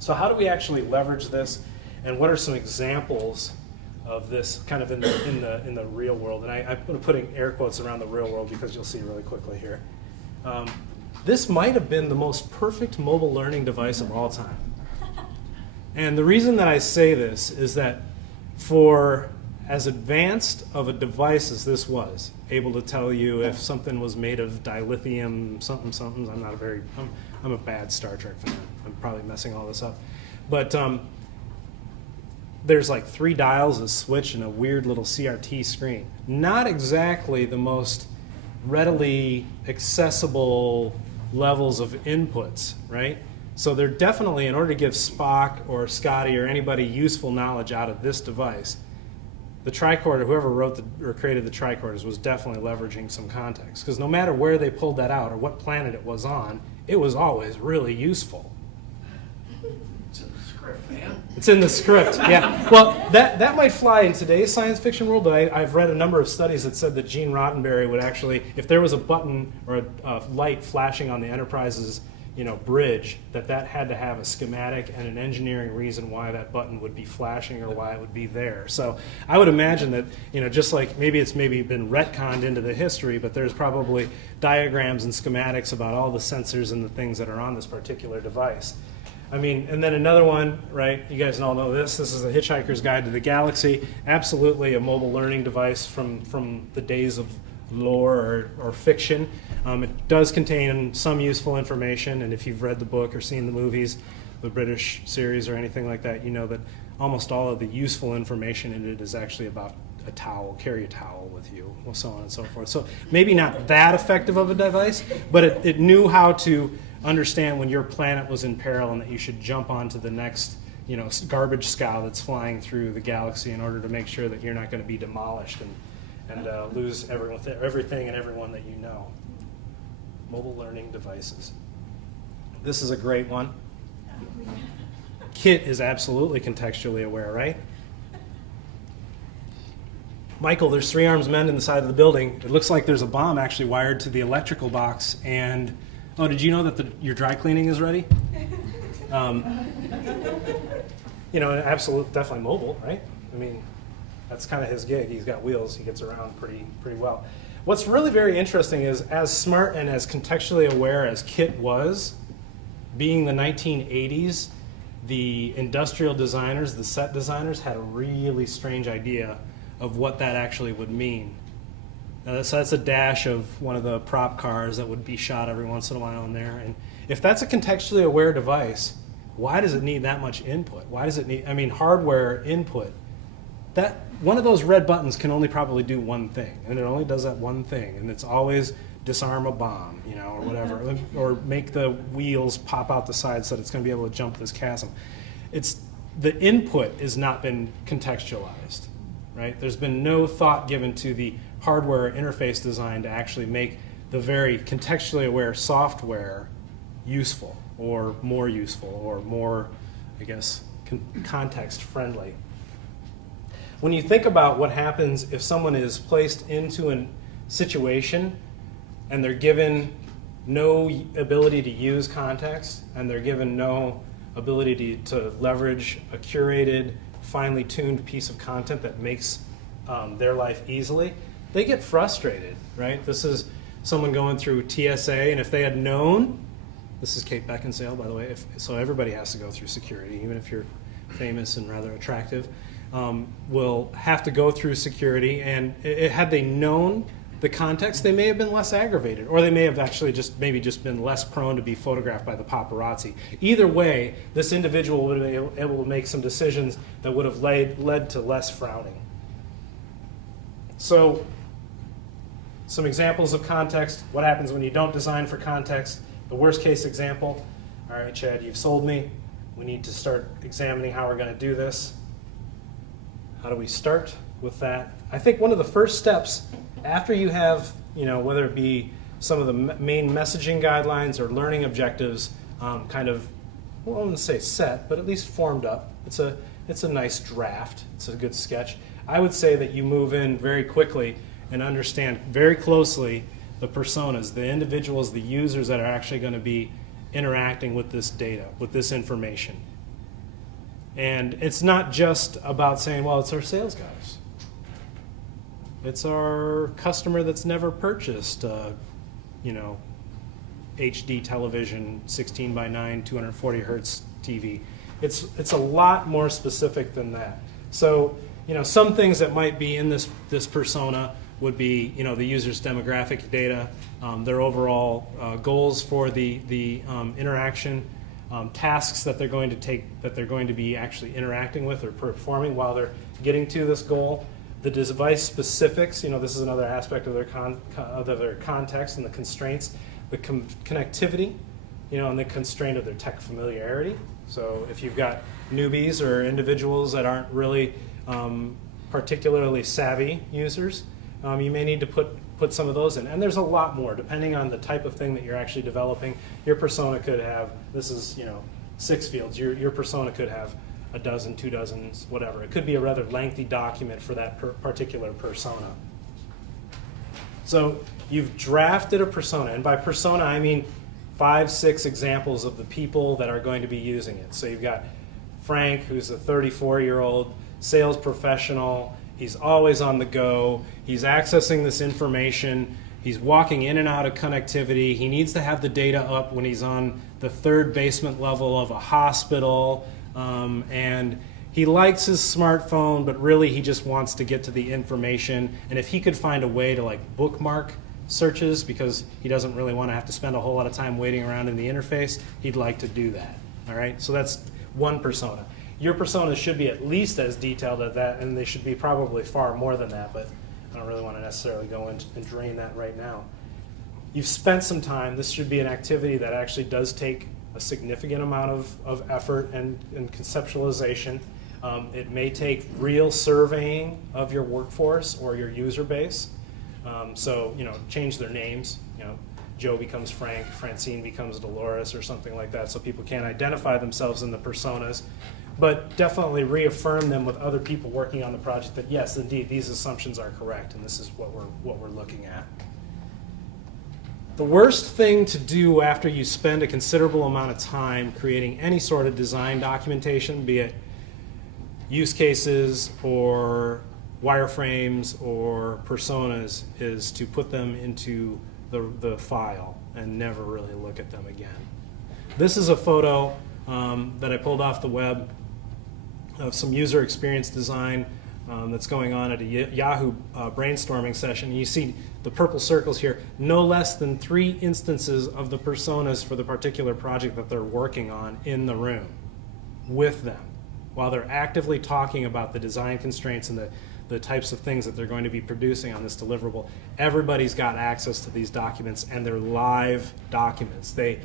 So how do we actually leverage this, and what are some examples of this kind of in the real world? And I'm putting air quotes around the real world because you'll see really quickly here. This might have been the most perfect mobile learning device of all time. And the reason that I say this is that for as advanced of a device as this was, able to tell you if something was made of dilithium something something, I'm a bad Star Trek fan. I'm probably messing all this up. But there's like 3 dials, a switch, and a weird little CRT screen. Not exactly the most readily accessible levels of inputs, right? So they're definitely, in order to give Spock or Scotty or anybody useful knowledge out of this device, the tricorder, whoever wrote or created the tricorders, was definitely leveraging some context. Because no matter where they pulled that out or what planet it was on, it was always really useful. It's in the script, man. It's in the script, yeah. Well, that might fly in today's science fiction world, but I've read a number of studies that said that Gene Roddenberry would actually, if there was a button or a light flashing on the Enterprise's bridge, that had to have a schematic and an engineering reason why that button would be flashing or why it would be there. So I would imagine that, just like it's been retconned into the history, but there's probably diagrams and schematics about all the sensors and the things that are on this particular device. And then another one, right, you guys all know this. This is the Hitchhiker's Guide to the Galaxy. Absolutely a mobile learning device from the days of lore or fiction. It does contain some useful information, and if you've read the book or seen the movies, the British series or anything like that, you know that almost all of the useful information in it is actually about a towel, carry a towel with you, and so on and so forth. So maybe not that effective of a device, but it knew how to understand when your planet was in peril and that you should jump onto the next garbage scow that's flying through the galaxy in order to make sure that you're not going to be demolished and lose everything and everyone that you know. Mobile learning devices. This is a great one. Kit is absolutely contextually aware, right? Michael, there's 3 armed men in the side of the building. It looks like there's a bomb actually wired to the electrical box. And, oh, did you know that your dry cleaning is ready? Absolutely, definitely mobile, right? That's kind of his gig. He's got wheels. He gets around pretty well. What's really very interesting is, as smart and as contextually aware as Kit was, being the 1980s, the industrial designers, the set designers, had a really strange idea of what that actually would mean. So that's a dash of one of the prop cars that would be shot every once in a while in there. And if that's a contextually aware device, why does it need that much input? Why does it need, hardware input? That one of those red buttons can only probably do one thing, and it only does that one thing, and it's always disarm a bomb, or whatever, or make the wheels pop out the side so that it's going to be able to jump this chasm. The input has not been contextualized, right? There's been no thought given to the hardware interface design to actually make the very contextually aware software useful, or more, I guess, context friendly. When you think about what happens if someone is placed into a situation and they're given no ability to use context and they're given no ability to leverage a curated, finely tuned piece of content that makes their life easily, they get frustrated, right? This is someone going through TSA, and if they had known, this is Kate Beckinsale, by the way, so everybody has to go through security, even if you're famous and rather attractive. Will have to go through security, and had they known the context, they may have been less aggravated, or they may have actually just been less prone to be photographed by the paparazzi. Either way, this individual would have been able to make some decisions that would have led to less frowning. So, some examples of context. What happens when you don't design for context? The worst case example. All right, Chad, you've sold me. We need to start examining how we're going to do this. How do we start with that? I think one of the first steps after you have, whether it be some of the main messaging guidelines or learning objectives kind of, well, I wouldn't say set, but at least formed up. It's a nice draft. It's a good sketch. I would say that you move in very quickly and understand very closely the personas, the individuals, the users that are actually going to be interacting with this data, with this information. And it's not just about saying, well, it's our sales guys. It's our customer that's never purchased, HD television, 16 by 9, 240 hertz TV. It's a lot more specific than that. So, some things that might be in this persona would be, the user's demographic data, their overall goals for the interaction, tasks that they're going to take, that they're going to be actually interacting with or performing while they're getting to this goal. The device specifics, this is another aspect of their context and the constraints. The connectivity, and the constraint of their tech familiarity. So if you've got newbies or individuals that aren't really particularly savvy users, you may need to put some of those in. And there's a lot more, depending on the type of thing that you're actually developing. Your persona could have, this is 6 fields, your persona could have a dozen, 2 dozens, whatever. It could be a rather lengthy document for that particular persona. So you've drafted a persona, and by persona I mean 5, 6 examples of the people that are going to be using it. So you've got Frank, who's a 34-year-old sales professional. He's always on the go. He's accessing this information. He's walking in and out of connectivity. He needs to have the data up when he's on the 3rd basement level of a hospital. And he likes his smartphone, but really he just wants to get to the information. And if he could find a way to bookmark searches, because he doesn't really want to have to spend a whole lot of time waiting around in the interface, he'd like to do that. All right, so that's one persona. Your personas should be at least as detailed as that, and they should be probably far more than that, but I don't really want to necessarily go in and drain that right now. You've spent some time. This should be an activity that actually does take a significant amount of effort and conceptualization. It may take real surveying of your workforce or your user base. So, change their names. Joe becomes Frank, Francine becomes Dolores, or something like that, so people can't identify themselves in the personas. But definitely reaffirm them with other people working on the project that yes, indeed, these assumptions are correct, and this is what we're looking at. The worst thing to do after you spend a considerable amount of time creating any sort of design documentation, be it use cases or wireframes or personas, is to put them into the file and never really look at them again. This is a photo that I pulled off the web of some user experience design that's going on at a Yahoo brainstorming session. You see the purple circles here, no less than 3 instances of the personas for the particular project that they're working on in the room with them, while they're actively talking about the design constraints and the types of things that they're going to be producing on this deliverable. Everybody's got access to these documents, and they're live documents. They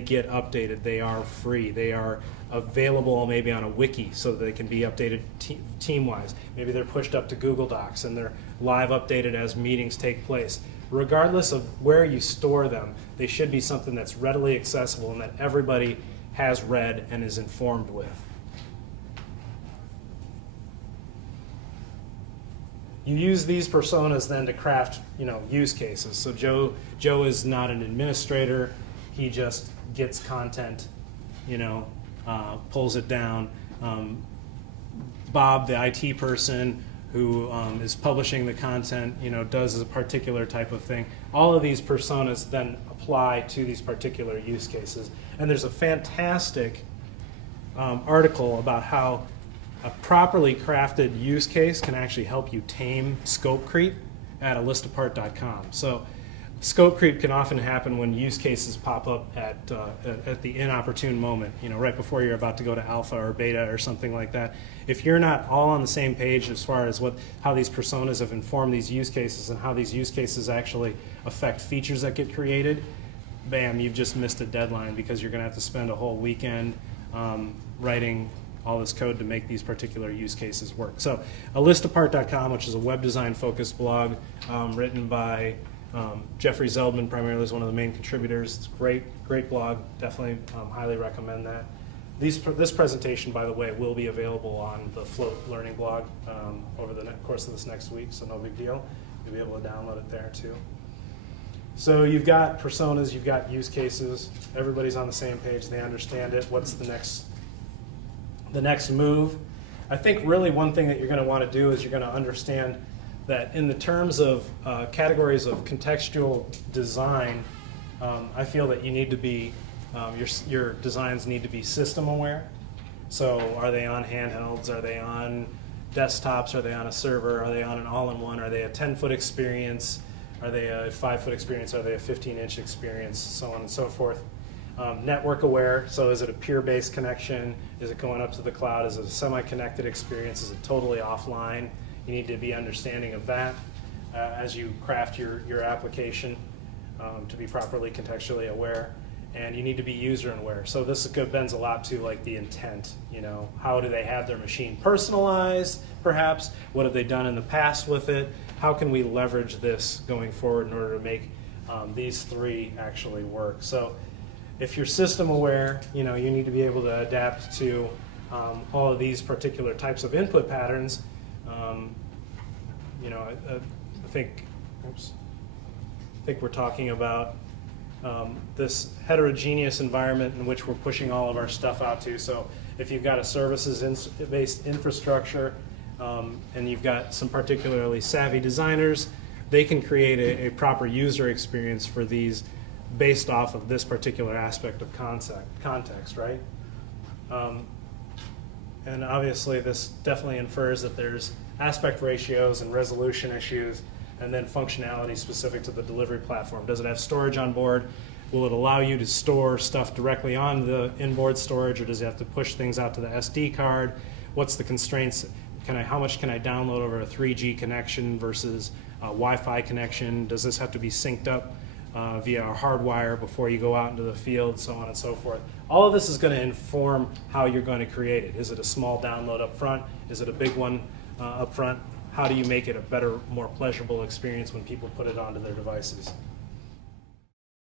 get updated. They are free. They are available maybe on a wiki so that they can be updated team-wise. Maybe they're pushed up to Google Docs and they're live updated as meetings take place. Regardless of where you store them, they should be something that's readily accessible and that everybody has read and is informed with. You use these personas then to craft, use cases. So Joe is not an administrator. He just gets content, pulls it down. Bob, the IT person who is publishing the content, does a particular type of thing. All of these personas then apply to these particular use cases. And there's a fantastic article about how a properly crafted use case can actually help you tame scope creep at alistapart.com. So scope creep can often happen when use cases pop up at the inopportune moment, right before you're about to go to alpha or beta or something like that. If you're not all on the same page as far as how these personas have informed these use cases and how these use cases actually affect features that get created, bam, you've just missed a deadline because you're going to have to spend a whole weekend writing all this code to make these particular use cases work. So alistapart.com, which is a web design focused blog written by Jeffrey Zeldman primarily, is one of the main contributors. It's a great blog. Definitely highly recommend that. This presentation, by the way, will be available on the Float Learning blog over the course of this next week, so no big deal. You'll be able to download it there too. So you've got personas, you've got use cases. Everybody's on the same page. They understand it. What's the next the next move. I think really one thing that you're going to want to do is you're going to understand that in the terms of categories of contextual design, I feel that you need to be, your designs need to be system aware. So are they on handhelds? Are they on desktops? Are they on a server? Are they on an all-in-one? Are they a 10-foot experience? Are they a 5-foot experience? Are they a 15-inch experience? So on and so forth. Network aware, so is it a peer-based connection? Is it going up to the cloud? Is it a semi-connected experience? Is it totally offline? You need to be understanding of that as you craft your application to be properly contextually aware. And you need to be user aware. So this bends a lot to like the intent, you know, how do they have their machine personalized perhaps? What have they done in the past with it? How can we leverage this going forward in order to make these three actually work? So if you're system aware, you know, you need to be able to adapt to all of these particular types of input patterns. You know, I think we're talking about this heterogeneous environment in which we're pushing all of our stuff out to. So if you've got a services-based infrastructure and you've got some particularly savvy designers, they can create a proper user experience for these based off of this particular aspect of context, right? And obviously this definitely infers that there's aspect ratios and resolution issues, and then functionality specific to the delivery platform. Does it have storage on board? Will it allow you to store stuff directly on the inboard storage, or does it have to push things out to the SD card? What's the constraints? How much can I download over a 3G connection versus a Wi-Fi connection? Does this have to be synced up via a hardwire before you go out into the field, so on and so forth? All of this is going to inform how you're going to create it. Is it a small download up front? Is it a big one up front? How do you make it a better, more pleasurable experience when people put it onto their devices?